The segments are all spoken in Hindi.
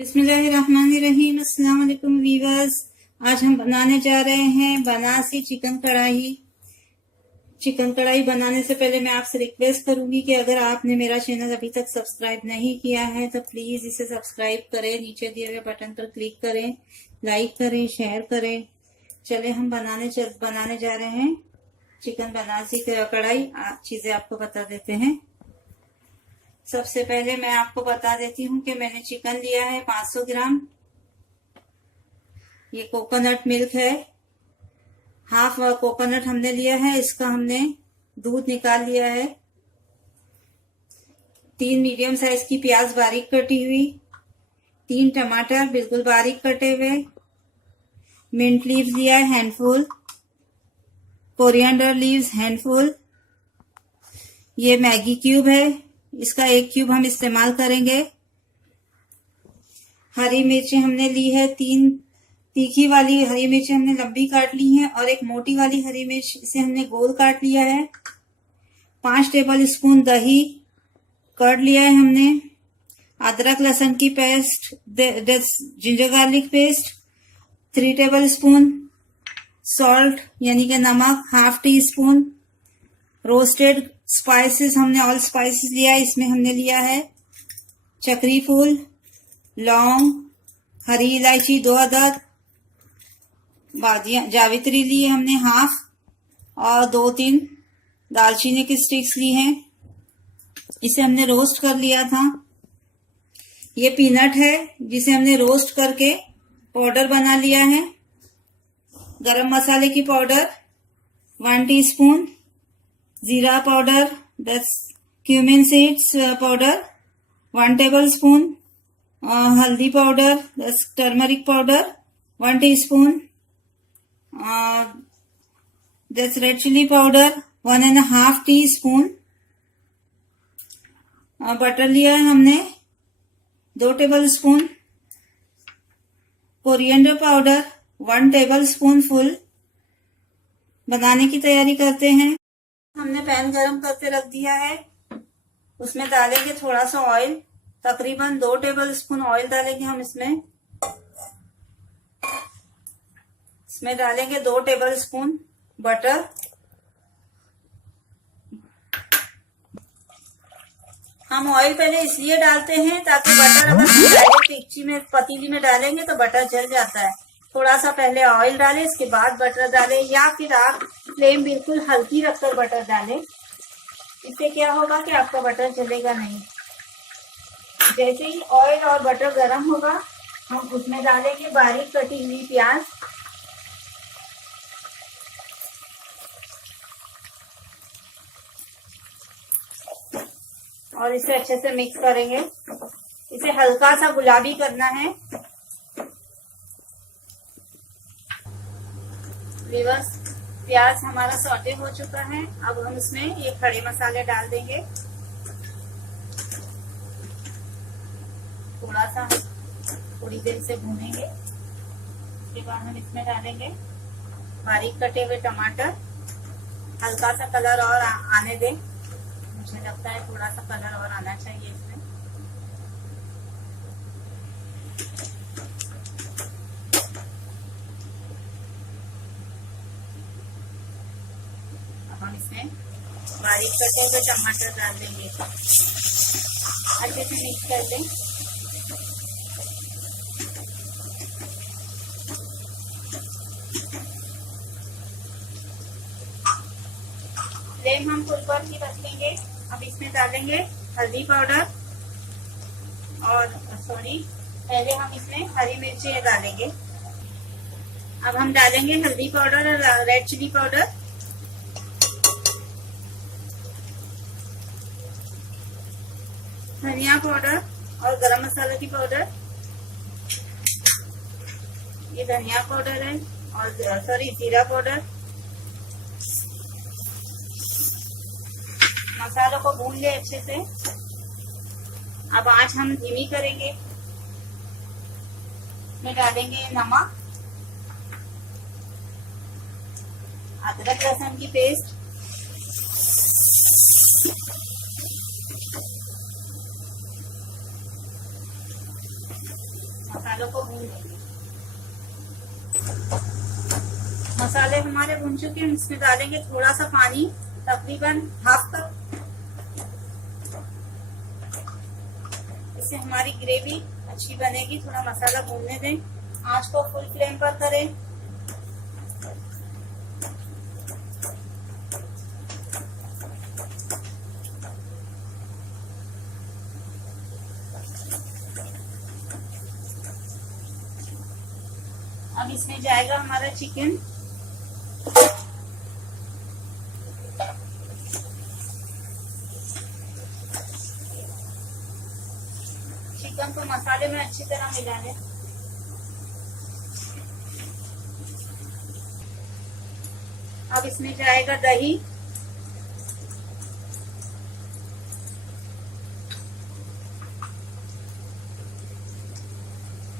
बिस्मिल्लाहिर्रहमानिर्रहीम। अस्सलाम वालेकुम वीवर्स। आज हम बनाने जा रहे हैं बनारसी चिकन कढ़ाई। चिकन कढ़ाई बनाने से पहले मैं आपसे रिक्वेस्ट करूंगी कि अगर आपने मेरा चैनल अभी तक सब्सक्राइब नहीं किया है तो प्लीज इसे सब्सक्राइब करें, नीचे दिए हुए बटन पर क्लिक करें, लाइक करें, शेयर करें। चले हम बनाने जा रहे हैं चिकन बनारसी कढ़ाई। चीजें आपको बता देते हैं। सबसे पहले मैं आपको बता देती हूँ कि मैंने चिकन लिया है 500 ग्राम। ये कोकोनट मिल्क है, हाफ कोकोनट हमने लिया है। इसका हमने दूध निकाल लिया है। 3 मीडियम साइज की प्याज बारीक कटी हुई, 3 टमाटर बिल्कुल बारीक कटे हुए, मिंट लीव्स लिया है हैंडफुल, कोरिएंडर लीव्स हैंडफुल, ये मैगी क्यूब है, इसका 1 क्यूब हम इस्तेमाल करेंगे। हरी मिर्ची हमने ली है 3 तीखी वाली हरी मिर्ची हमने लंबी काट ली है और एक मोटी वाली हरी मिर्च इसे हमने गोल काट लिया है। 5 टेबल स्पून दही कर्ड लिया है हमने। अदरक लहसुन की paste, ginger garlic paste 3 table spoon. Salt यानी कि नमक half tea spoon. Roasted spices हमने ऑल स्पाइसेस लिया है। इसमें हमने लिया है चक्री फूल, लौंग, हरी इलायची 2 अदद, जावित्री ली है हमने हाफ और 2-3 दालचीनी की स्टिक्स ली हैं। इसे हमने रोस्ट कर लिया था। ये पीनट है जिसे हमने रोस्ट करके पाउडर बना लिया है। गरम मसाले की पाउडर 1 टीस्पून, जीरा powder, cumin seeds powder 1 table spoon, हल्दी powder turmeric powder 1 teaspoon, red chilli powder 1.5 teaspoon. Butter लिया है हमने 2 table spoon. Coriander powder 1 table spoon full. बनाने की तैयारी करते हैं। हमने पैन गरम करके रख दिया है। उसमें डालेंगे थोड़ा सा ऑयल, तकरीबन 2 टेबल स्पून ऑयल डालेंगे हम इसमें डालेंगे 2 टेबल स्पून बटर। हम ऑयल पहले इसलिए डालते हैं ताकि बटर अगर डायरेक्ट पतीली में डालेंगे तो बटर जल जाता है। थोड़ा सा पहले ऑयल डालें, इसके बाद बटर डालें, या फिर आप फ्लेम बिल्कुल हल्की रखकर बटर डालें। इससे क्या होगा कि आपका बटर जलेगा नहीं। जैसे ही ऑयल और बटर गर्म होगा हम उसमें डालेंगे बारीक कटी हुई प्याज। और इसे अच्छे से मिक्स करेंगे। इसे हल्का सा गुलाबी करना है। व्यूअर्स, प्याज हमारा सौटे हो चुका है। अब हम इसमें ये खड़े मसाले डाल देंगे। थोड़ी देर से भूनेंगे। उसके बाद हम इसमें डालेंगे बारीक कटे हुए टमाटर। हल्का सा कलर और आने दें। मुझे लगता है थोड़ा सा कलर और आना चाहिए इसमें। हम इसमें बारीक कटे हुए टमाटर डाल देंगे। अच्छे से मिक्स कर दें। फ्लेम हम फुल पर ही रखेंगे। अब इसमें डालेंगे हल्दी पाउडर और पहले हम इसमें हरी मिर्ची डालेंगे। अब हम डालेंगे हल्दी पाउडर और रेड चिली पाउडर। धनिया पाउडर और गरम मसाला की पाउडर। ये धनिया पाउडर है और जीरा पाउडर। मसालों को भून ले अच्छे से। अब आंच हम धीमी करेंगे। इसमें डालेंगे नमक, अदरक लहसुन की पेस्ट, मसालों को भून लेंगे। मसाले हमारे भून चुके हैं, इसमें डालेंगे थोड़ा सा पानी, तकरीबन हाफ कप। इससे हमारी ग्रेवी अच्छी बनेगी। थोड़ा मसाला भूनने दें, आंच को फुल फ्लेम पर करें। अब इसमें जाएगा हमारा चिकन। चिकन को मसाले में अच्छी तरह मिला लें। अब इसमें जाएगा दही।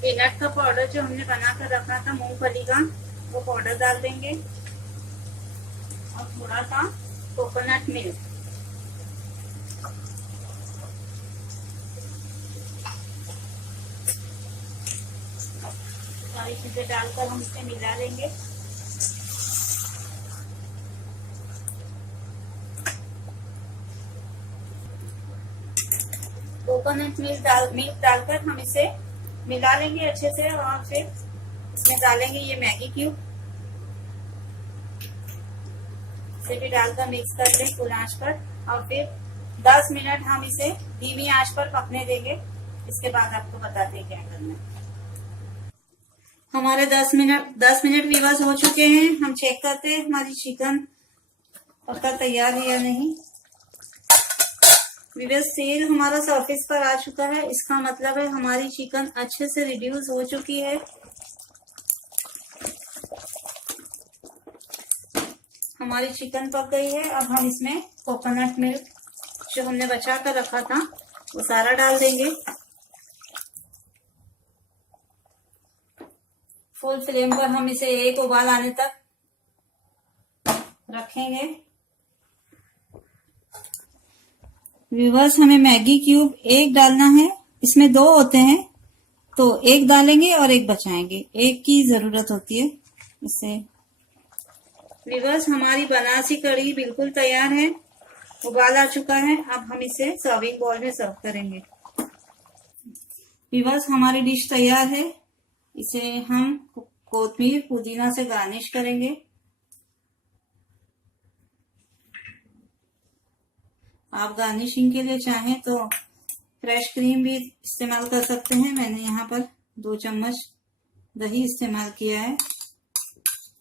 पीनट का पाउडर जो हमने बना कर रखा था मूंगफली का, वो पाउडर डाल देंगे और थोड़ा सा कोकोनट मिल्क। सारी चीजें डालकर हम इसे मिला लेंगे। कोकोनट मिल्क डालकर हम इसे मिला लेंगे अच्छे से, और फिर इसमें डालेंगे ये मैगी क्यूब। इसे भी डालकर मिक्स कर लें फुल आंच पर, और फिर 10 मिनट हम इसे धीमी आंच पर पकने देंगे। इसके बाद आपको बताते हैं क्या करना है। हमारे 10 मिनट विवास हो चुके हैं। हम चेक करते हैं हमारी चिकन पक्का तैयार है या नहीं। विवेस तेल हमारा सरफेस पर आ चुका है, इसका मतलब है हमारी चिकन अच्छे से रिड्यूस हो चुकी है। हमारी चिकन पक गई है। अब हम इसमें कोकोनट मिल्क जो हमने बचा कर रखा था वो सारा डाल देंगे। फुल फ्लेम पर हम इसे एक उबाल आने तक रखेंगे। व्यूअर्स, हमें मैगी क्यूब एक डालना है। इसमें 2 होते हैं तो एक डालेंगे और एक बचाएंगे, एक की जरूरत होती है इससे। व्यूअर्स, हमारी बनारसी कढ़ी बिल्कुल तैयार है, उबाल आ चुका है। अब हम इसे सर्विंग बाउल में सर्व करेंगे। व्यूअर्स, हमारी डिश तैयार है। इसे हम कोथिमीर पुदीना से गार्निश करेंगे। आप गार्निशिंग के लिए चाहें तो फ्रेश क्रीम भी इस्तेमाल कर सकते हैं। मैंने यहाँ पर 2 चम्मच दही इस्तेमाल किया है।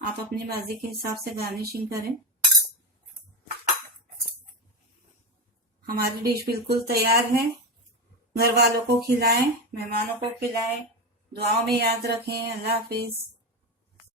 आप अपनी मर्जी के हिसाब से गार्निशिंग करें। हमारी डिश बिल्कुल तैयार है। घर वालों को खिलाएं, मेहमानों को खिलाएं। दुआओं में याद रखें। अल्लाह हाफिज।